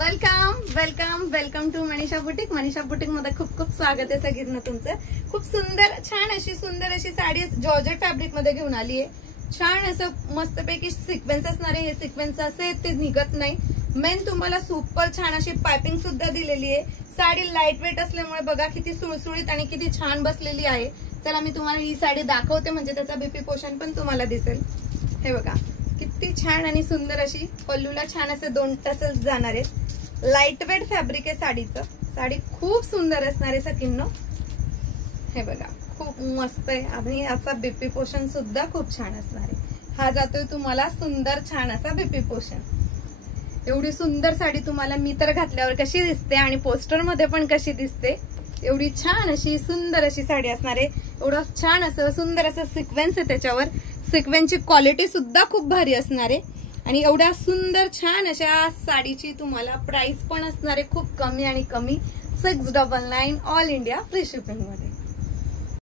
Welcome welcome welcome to Manisha boutique. Manisha boutique मध्ये खूप खूप स्वागत आहे सगळ्यांना तुमचं. खूप सुंदर छान अशी साडी जॉर्जेट फॅब्रिक मध्ये घेऊन आली आहे. छान असं मस्तपैकी सिक्वेन्स असणार आहे. हे सिक्वेन्स असे ते निघत नाही. मेन तुम्हाला सुपर छान अशी पाइपिंग सुद्धा दिलेली आहे. साडी लाईट वेट असल्यामुळे बघा किती सुळसुळीत आणि किती छान बसलेली आहे. चला मी तुम्हाला ही साडी दाखवते म्हणजे त्याचा बीपी पोर्शन पण तुम्हाला दिसेल. हे बघा किती छान आणि सुंदर अशी पल्लूला छान असे 2 टसल्स जाणार आहेत. लाईट वेट फॅब्रिक आहे साडीचं. साडी खूप सुंदर असणार आहे सखींनो. हे बघा खूप मस्त आहे आणि याचा बीपी पोर्शन सुद्धा खूप छान असणार आहे. हा जातोय तुम्हाला सुंदर छान असा बीपी पोर्शन. एवढी सुंदर साडी तुम्हाला मी तर घातल्यावर कशी दिसते आणि पोस्टर मध्ये पण कशी दिसते एवढी छान अशी सुंदर अशी साडी असणार आहे. एवढं छान असं सुंदर असं सिक्वेन्स आहे त्याच्यावर. सिक्वेन्सची क्वालिटी सुद्धा खूप भारी असणार आहे आणि एवढ्या सुंदर छान अशा साडीची तुम्हाला प्राइस पण असणार आहे खूप कमी आणि कमी 699 ऑल इंडिया फ्री शिपिंग मध्ये.